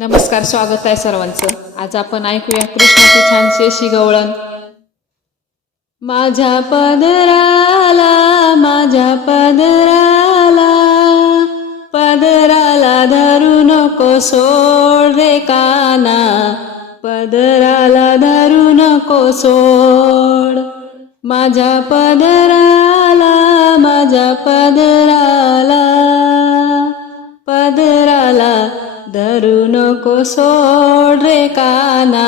नमस्कार स्वागत आहे सर्वांचं. आज आपण ऐकूया कृष्णाची छानसे शिगवळण. गवळण माझ्या पदराला माझ्या पदराला पदराला धरू नको सोड रे काना. पदराला धरू नको सोड. माझ्या पदराला धरू नको सोड रे काना.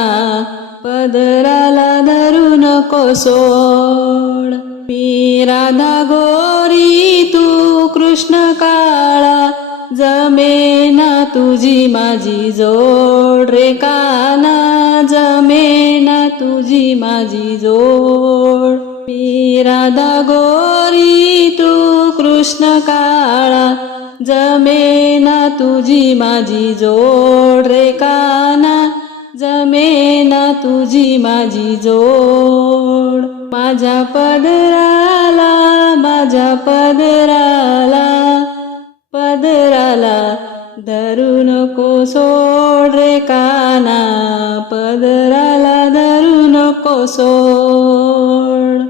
पदराला धरू नको सोड. मी राधा गोरी तू कृष्ण काळा. जमेना तुझी माझी जोड रे काना. जमेना तुझी माझी जोड. मी राधा गोरी तू कृष्ण काळा. जमेना तुझी माझी जोड रे काना. जमेना तुझी माझी जोड. माझ्या पदराला माझ्या पदराला पदराला धरू नको सोड रे काना. पदराला धरू नको सोड.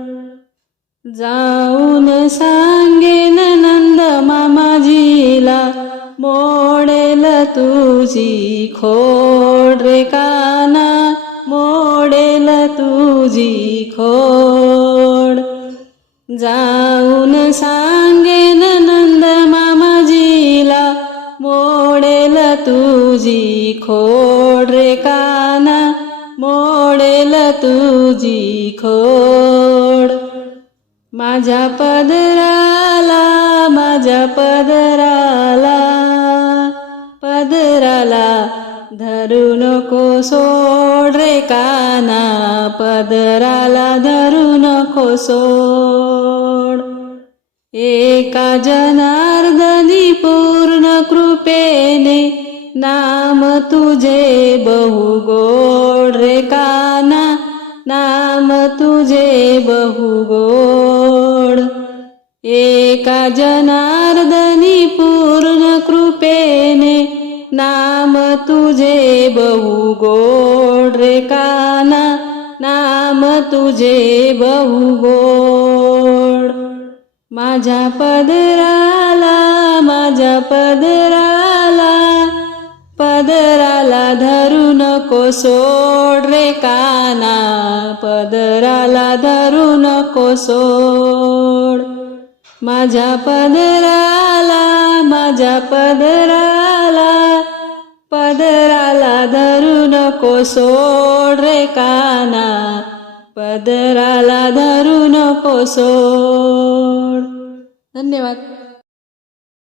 जाऊन सा तुझी खोड रे काना मोडेल तुझी खोड. जाऊन सांगेन नंद मामाजीला मोडेल तुझी खोड रे काना मोडेल तुझी खोड. माझ्या पदराला माझ्या पदराला पदराला धरू नको सोड रे काना पदराला धरू नको सोड. एका जनार्दनी पूर्ण कृपेने नाम तुझे बहु गोड रे काना नाम तुझे बहु गोड. एका जनार्दनी पूर्ण नाम तुझे बहु गोड रे काना. नाम तुझे बहु गोड. माझ्या पदराला माझ्या पदराला पदराला धरू नको सोड रे काना. पदराला धरू नको सोड. माझ्या पदराला माझ्या पदराला पदराला धरू नको सोड रे काना पदराला धरू नको सोड. धन्यवाद.